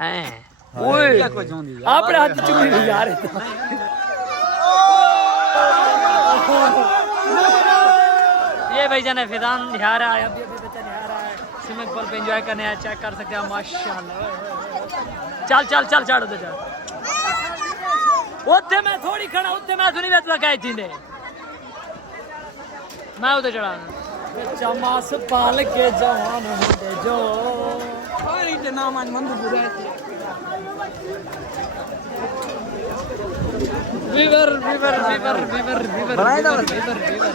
हैं ओए आपने हाथ चुमी नहीं यार ये भाईजान है फिदान निहार रहा है अभी बच्चा निहार रहा है स्विमिंग पूल पे एंजॉय करने आया चेक कर सकते हैं माशाल्लाह चल चल चल चढ़ दे चल उत्ते मैं थोड़ी खड़ा उत्ते मैं सुनी वेत लगाई थी ने मैं उधर चढ़ा चमास पाल के जवान होते जो हरी के नाम आज मंद बुरा वीवर वीवर वीवर वीवर वीवर बनाए ना वीवर वीवर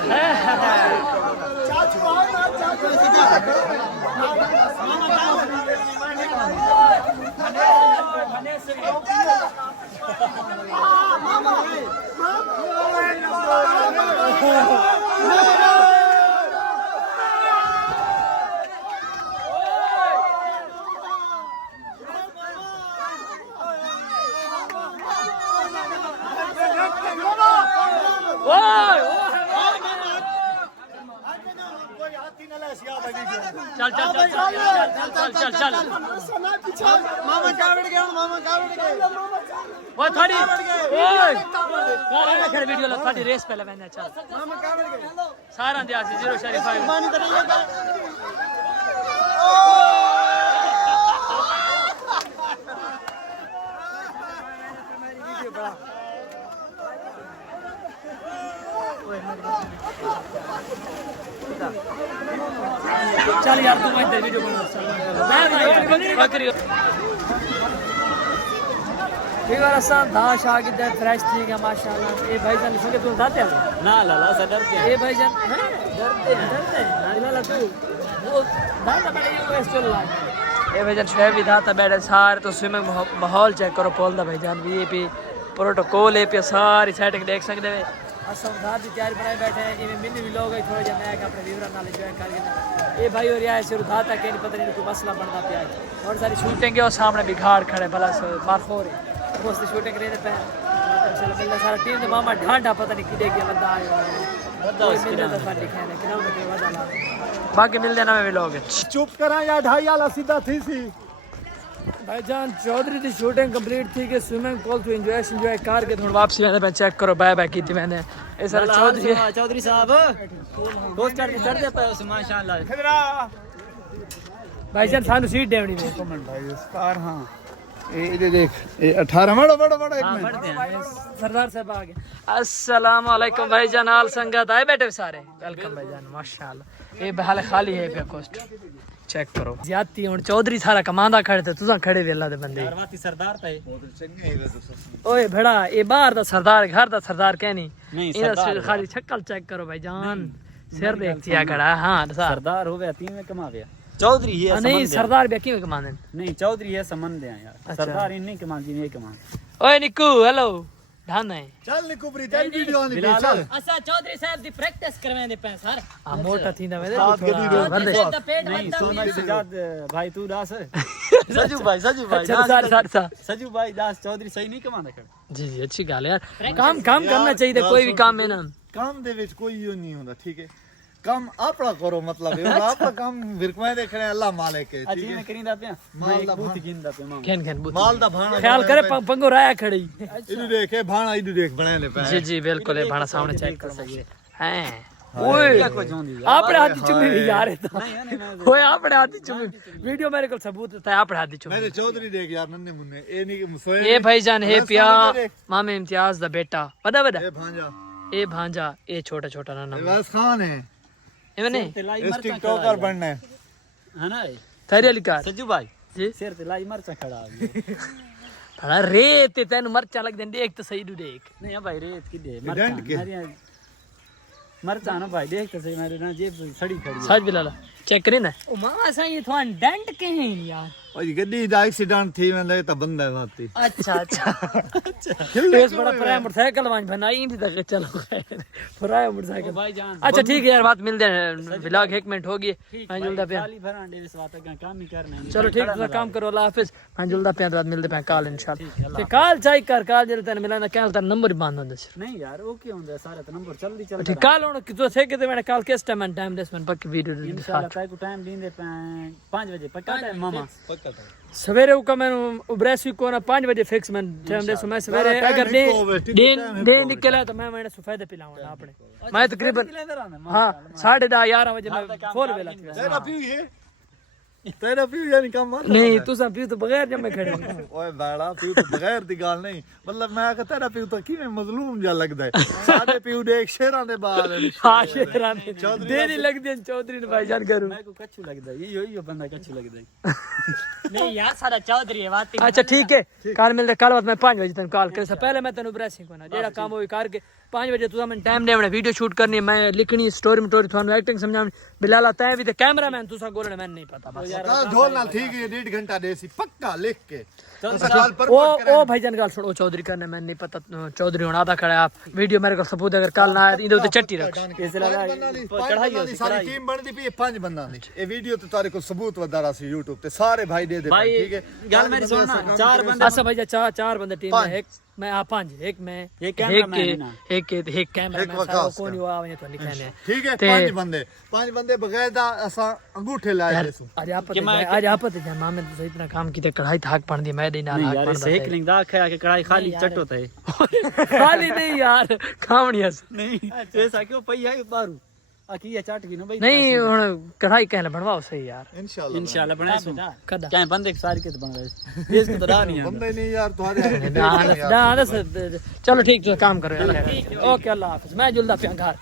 चल चल चल चल चल चल मामा का बैठ गया मामा का बैठ गया वो थोड़ी ओए यार खड़े वीडियो ला थोड़ी रेस पहले मैंने चल मामा का बैठ गया सारा दिया से 0 शरीफ भाई पानी तो नहीं है चल यार तू मैं वीडियो बना बकरी फिर असा दाश आ गया फ्रेश थी गया माशाल्लाह ए भाईजान संगे तू दाते ना लाला सा डरते ए भाईजान डरते लाला तू वो दाता बड़े यूएस चल रहा ए भाईजान शोएब भी दाता बैठे सारे तो स्विमिंग माहौल चेक करो पोल दा भाईजान वीआईपी प्रोटोकॉल है पे सारी सेटिंग देख सकते हैं असम दाद की तैयारी बनाए बैठे हैं इनमें मिनी भी लोग थोड़े जन नया अपने विवरण नाल एंजॉय करके ये भाई और यहाँ शुरू दाता के नहीं पता नहीं कोई मसला बनता पिया है और सारी शूटिंग है और सामने बिगाड़ खड़े भला मार्फ हो रही दोस्त शूटिंग करे पे चलो मिलना सारा टीम दे मामा ढांढा पता नहीं किडे के बंदा आयो बाकी मिल देना में लोग चुप करा या ढाई वाला सीधा थी सी भाईजान चौधरी की शूटिंग कंप्लीट थी कि स्विमिंग पूल तो एंजॉय करके थोड़ा वापसी मैंने पे चेक करो बाय बाय की थी मैंने ये सारा चौधरी साहब पोस्टर की चढ़ देता है उस माशाल्लाह भाईजान सानू सीट देवनी में कमेंट भाई स्टार हां ये देख ये 18 बड़ा बड़ा बड़ा एक मिनट सरदार साहब आ गए अस्सलाम वालेकुम भाईजान आल संगत आए बैठे सारे वेलकम भाईजान माशाल्लाह ये बहाल खाली है पे कोस्ट चेक करो ज्यादती हुन चौधरी सारा कमांदा खड़े थे तुसा खड़े वेला दे बंदे सरवाती सरदार पे ओए बड़ा ये बाहर दा सरदार घर दा सरदार कहनी नहीं खाली शक्ल चेक करो भाईजान सिर देखती आ खड़ा हां सरदार हो गया तीन में कमावे चौधरी है नहीं सरदार भी क्यों कमाने नहीं चौधरी है संबंध है यार सरदार इन नहीं कमांदी नहीं कमान ओए निक्कू हेलो ढान है चल निक्कू प्री तेरी वीडियो आनी पे चल अच्छा चौधरी साहब दी प्रैक्टिस करवे दे पे सर आ मोटा थींदा वे साथ के वीडियो नहीं सोना सजाद भाई तू दास सजू भाई सजू भाई दास चौधरी सही नहीं कमांदा कर जी जी अच्छी गल यार काम करना चाहिए कोई भी काम है ना काम दे विच कोई यो नहीं होता ठीक है काम अपना करो मतलब है आपका काम विरकवाए देख रहे हैं अल्लाह मालिक है ठीक है करिंदा पे मैं एक बूथ गिनदा पे मां खेन माल दा भाणा ख्याल करे पंगो राया खड़ी इनु देखे भाणा इनु देख बनाए ले पे जी जी बिल्कुल है भाणा सामने चेक कर सही है हैं ओए आपने हाथी चुमी भी यार ओए आपने हाथी चुमी वीडियो मेरे को सबूत है आपने हाथी चुमी मेरे चौधरी देख यार नन्ने मुन्ने ए नहीं ये भाईजान है पिया मामे इम्तियाज दा बेटा बड़ा ए भांजा ए छोटा छोटा नाना बस खान है इवने टिकटॉकर बनना है ना थारी अली कार सज्जू भाई जी सिर ते लाई मरचा खड़ा बड़ा रेत तेन मरचा लग दे देख तो सही दू देख नहीं भाई रेत की दे मरचा ना भाई देख तो सही मेरे ना जेब सड़ी खड़ी सच बिलाला चेक करी ना ओ मामा सा ये थोन डेंट के हैं यार और गड्डी दा एक्सीडेंट थी मैंने तो बंदा वाती अच्छा केस बड़ा प्राइम मोटरसाइकिल वांज बनाई थी तक चलो प्राइम मोटरसाइकिल भाई जान अच्छा ठीक है यार बात मिल दे व्लॉग 1 मिनट हो गई मैं जुलदा पे खाली भरांडे इस बात का काम ही करना है चलो ठीक है काम करो अल्लाह हाफिज मैं जुलदा पे रात मिलदे पे कल इंशाल्लाह ते कल चाय कर कल जल तने मिलना कल ता नंबर बांध दे नहीं यार वो क्या होंदा सारा तो नंबर जल्दी चल ठीक कल होना कि तो से के मैंने कल किस टाइम दे पक्की वीडियो इंशाल्लाह काय को टाइम दींदे 5 बजे पक्का टाइम मामा सवेरे उका मैं उब्रेसी को ना 5 बजे फिक्स मैं टाइम दे सो मैं सवेरे अगर दिन निकला तो मैं मैंने सफेद पिलाऊंगा अपने मैं तकरीबन हां 10:30 11 बजे मैं फुल वेला तेरा पीऊ ये तेरा पीऊ यानी कम मत नहीं तू सब पीऊ तो बगैर जब मैं खड़े ओए बाड़ा पीऊ तो बगैर दी गल नहीं मतलब मैं कह तेरा पीऊ तो किवें मजलूम जा लगदा है साडे पीऊ दे एक शेरां दे बाल हां शेरां दे देरी लगदी है चौधरी ने भाईजान करूं मैं को कच्चू लगदा है यो बंदा कच्चू लगदा है नहीं यार सारा चौधरी है बात अच्छा ठीक है कल मिलते कल मैं 5 बजे तक कॉल करे से पहले मैं तेन ब्रेसिंग को ना जेड़ा काम होई करके 5 बजे तू मैं टाइम देवना वीडियो शूट करनी मैं लिखनी स्टोरी में थानू एक्टिंग समझानी बिलाल तै भी ते कैमरामैन तुसा गोलने मैं नहीं पता बस ढोल नाल ठीक है 1.5 घंटा देसी पक्का लिख के ओ भाईजान गल सुनो चौधरी करने मैं नहीं पता चौधरी होना आधा खड़ा आप वीडियो मेरे को सबूत अगर कल ना आए इदे उते चट्टी रख चढ़ाई होसी सारी टीम बनदी पई 5 बंदा दी ए वीडियो ते तारे को सबूत वदारा सी YouTube ते सारे भाई दे दे ठीक है गल मेरी सुन ना 4 बंदे अच्छा भाई चार बंदे टीम में एक मैं आ 5 एक मैं एक कैमरामैन एक कैमरामैन सारा कोई नहीं आवे तो निकलने ठीक है 5 बंदे बगैर दा असा अंगूठे लाए देसु आज आप ते मामे तो इतना काम की ते कढ़ाई थाक पड़ दी मैं देना यार सेक लिंदा आखे के कढ़ाई खाली चट्टो थे खाली नहीं यार खावणी नहीं ऐसा क्यों पई है बारू आकी ये चाट की ना भाई नहीं हुन कढ़ाई कहले बनवाओ सही यार इंशाल्लाह बनाए सो कदा क्या बंदे सारी के तो बनवाए इसको तो नहीं है बंदे नहीं यार तुम्हारे चलो ठीक है काम करो ओके अल्लाह हाफिज मैं जुलदा पे घर